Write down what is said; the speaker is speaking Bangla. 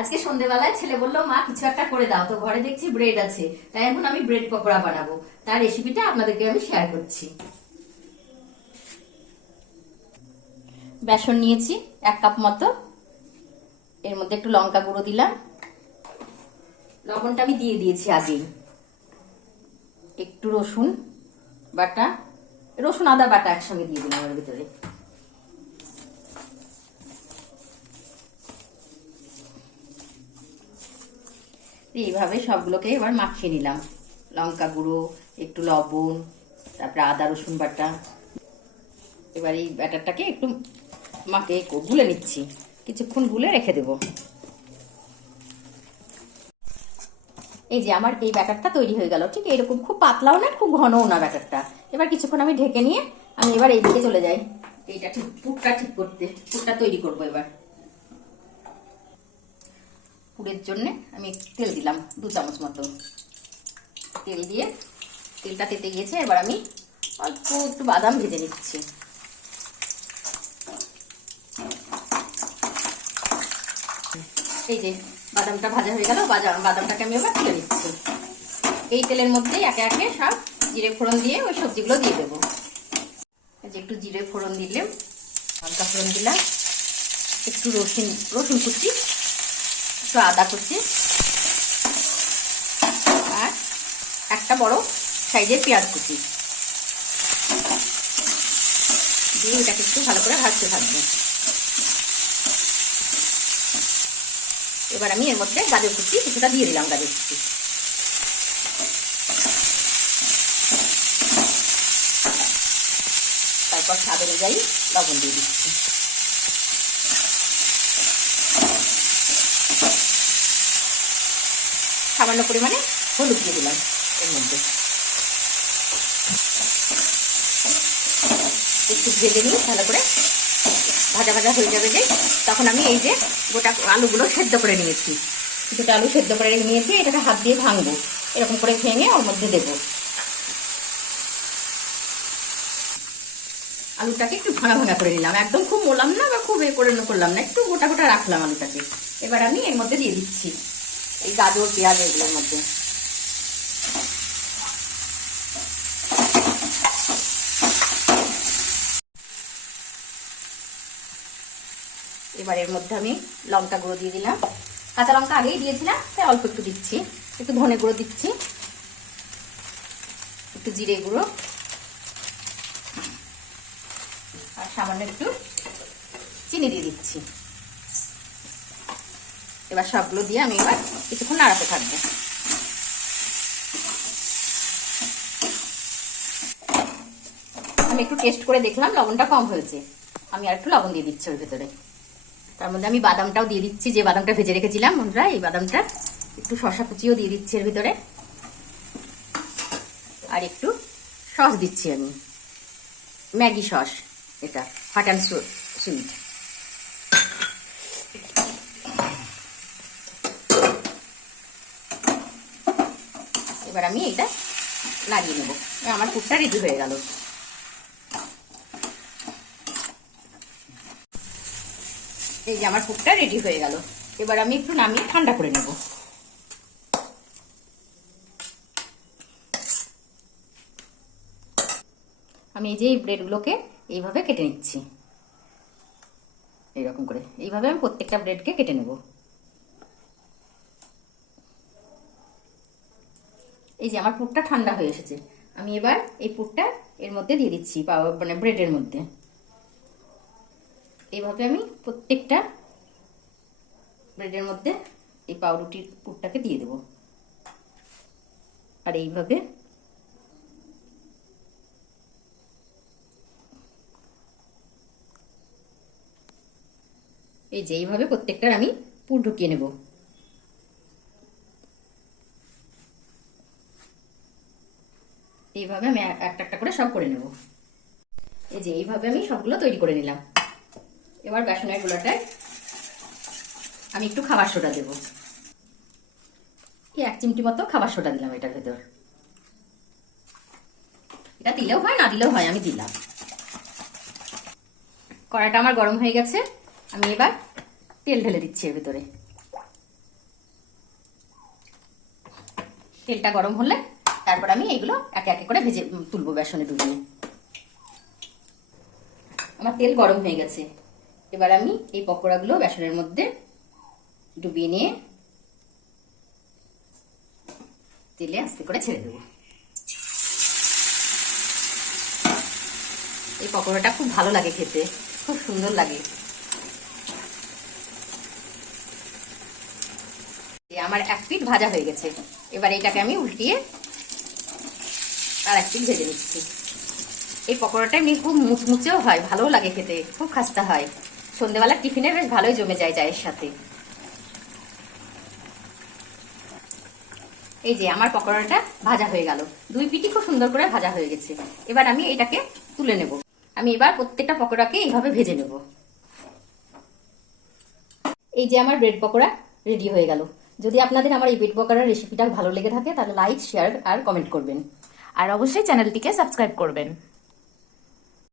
আজকে সন্ধ্যেবেলায় ছেলে বললো মা কিছু একটা করে দাও, তো ঘরে দেখছি ব্রেড আছে, তাই এখন আমি ব্রেড পকোড়া বানাবো। তার রেসিপিটা আপনাদেরকে আমি শেয়ার করছি। বেসন নিয়েছি 1 কাপ মতো, এর মধ্যে একটু লঙ্কা গুঁড়ো দিলাম, লবণটা আমি দিয়ে দিয়েছি আগেই, একটু রসুন বাটা, রসুন আদা বাটা একসঙ্গে দিয়ে দিলাম এর ভিতরে, এইভাবে সবগুলোকে এবার মাখিয়ে নিলাম। লঙ্কা গুঁড়ো, একটু লবণ, তারপরে আদা রসুন বাটা। এবার এই ব্যাটারটাকে একটু গুলে নিচ্ছি, কিছুক্ষণ গুলে রেখে দেব। এই যে আমার এই ব্যাটারটা তৈরি হয়ে গেল, ঠিক এরকম, খুব পাতলাও না খুব ঘনও না ব্যাটারটা। এবার কিছুক্ষণ আমি ঢেকে নিয়ে আমি এবার এই দিকে চলে যাই, এইটা ঠিক পুরটা ঠিক করতে, পুরটা তৈরি করবো। এবার পুরের জন্য আমি তেল দিলাম 2 চামচ মতো, তেল দিয়ে তেলটা তেতে গিয়েছে। এবার আমি অল্প একটু বাদাম ভেজে নিচ্ছি। এই যে বাদামটা ভাজা হয়ে গেল, বাদামটাকে আমি এবার তুলে নিচ্ছি। এই তেলের মধ্যে একে একে সব জিরে ফোড়ন দিয়ে ওই সবজিগুলো দিয়ে দেবো। এই যে একটু জিরে ফোড়ন দিলাম, হালকা ফোড়ন দিলাম, একটু রসুন কুচি, একটু আদা কুচি, আর একটা বড় সাইজের পেঁয়াজ কুচি দিয়ে এটাকে একটু ভালো করে ভাজতে থাকবো। এবার আমি এর মধ্যে গাজর কুচি কিছুটা দিয়ে দিলাম, গাজর কুচি, তারপর স্বাদ অনুযায়ী লবণ দিয়ে দিচ্ছি। সামান্য পরিমাণে হলুদ দিয়ে দিলাম এর মধ্যে, একটু ভেজে নিই ভালো করে, ভাজা ভাজা হয়ে যাবে যে তখন আমি এই যে গোটা আলুগুলো সেদ্ধ করে নিয়েছি, কিছুটা আলু সেদ্ধ করে নিয়েছি, এটাকে হাত দিয়ে ভাঙবো, এরকম করে ভেঙে ওর মধ্যে দেবো। আলুটাকে একটু ভাঙা ভাঙা করে নিলাম, একদম খুব মোলাম না বা খুব করলাম না, একটু গোটা গোটা রাখলাম আলুটাকে। এবার আমি এর মধ্যে দিয়ে দিচ্ছি এই গাজর পেঁয়াজ এগুলোর মধ্যে। এবার এর মধ্যে আমি লঙ্কা গুঁড়ো দিয়ে দিলাম, কাঁচা লঙ্কা আগেই দিয়েছিলাম তাই অল্প একটু দিচ্ছি, একটু ধনে গুঁড়ো দিচ্ছি, একটু জিরে গুঁড়ো, আর সামান্য একটু চিনি দিয়ে দিচ্ছি। এবার সবগুলো দিয়ে আমি এবার কিছুক্ষণ নাড়াতে থাকবো। আমি একটু টেস্ট করে দেখলাম লবণটা কম হয়েছে, আমি আর একটু লবণ দিয়ে দিচ্ছি ওর ভেতরে। তার মধ্যে আমি বাদামটাও দিয়ে দিচ্ছি, যে বাদামটা ভেজে রেখেছিলাম বন্ধুরা, এই বাদামটা, একটু শসা কুচিও দিয়ে দিচ্ছি এর ভিতরে, আর একটু সস দিচ্ছি আমি, ম্যাগি সস, এটা হট অ্যান্ড সুইট। এবার আমি এটা লাগিয়ে নেব, আমার পুরটা রেডি হয়ে গেল। এই যে আমার পুরটা রেডি হয়ে গেল, এবার আমি একটু নামিয়ে ঠান্ডা করে নেব। আমি এই যে এই ব্রেডগুলোকে এইভাবে কেটে নিচ্ছি, এইরকম করে, এইভাবে আমি প্রত্যেকটা ব্রেডকে কেটে নেব। এই যে আমার পুরটা ঠান্ডা হয়ে এসেছে, আমি এবার এই পুরটা এর মধ্যে দিয়ে দিচ্ছি, মানে ব্রেডের মধ্যে। এইভাবে আমি প্রত্যেকটা ব্রেডের মধ্যে এই পাউরুটির পুরটাকে দিয়ে দেব, আর এইভাবে এই যে এইভাবে প্রত্যেকটার আমি পুর ঢুকিয়ে নেব। এইভাবে আমি একটা একটা করে সব করে নেব। এই যে এইভাবে আমি সবগুলো তৈরি করে নিলাম। এবার বেসনের গুঁড়োটায় আমি একটু খাবার সোডা দেব, এই 1 চিমটি মতো খাবার সোডা দিলাম এটার ভেতর। এটা দিলেও হয় না দিলেও হয়, আমি দিলাম। কড়াইটা আমার গরম হয়ে গেছে, আমি এবার তেল ঢেলে দিচ্ছি এর ভিতরে। তেলটা গরম হলে তারপর আমি এইগুলো একে একে করে ভেজে তুলবো বেসনে ডুবিয়ে। আমার তেল গরম হয়ে গেছে, এবার আমি এই পকোড়াগুলো বেসনের মধ্যে ডুবিয়ে নিয়ে তেলে আস্তে করে ছেড়ে দেবো। এই পকোড়াটা খুব ভালো লাগে খেতে, খুব সুন্দর লাগে। আমার এক পিঠ ভাজা হয়ে গেছে, এবার এটাকে আমি উল্টিয়ে আর এক পিঠ ভেজে নিচ্ছি। এই পকোড়াটা এমনি খুব মুচমুচেও হয়, ভালোও লাগে খেতে, খুব খাস্তা হয়। সন্ধ্যেবেলা টিফিনে বেশ ভালোই জমে যায় চায়ের সাথে। এই যে আমার পকোড়াটা ভাজা হয়ে গেল, দুই পিঠই খুব সুন্দর করে ভাজা হয়ে গেছে। এবার আমি এটাকে তুলে নেব। আমি এবার প্রত্যেকটা পকোড়াকে এইভাবে ভেজে নেব। এই যে আমার ব্রেড পকোড়া রেডি হয়ে গেল। যদি আপনাদের আমার এই ব্রেড পকোড়ার রেসিপিটা ভালো লেগে থাকে তাহলে লাইক, শেয়ার আর কমেন্ট করবেন। আর অবশ্যই চ্যানেলটিকে সাবস্ক্রাইব করবেন।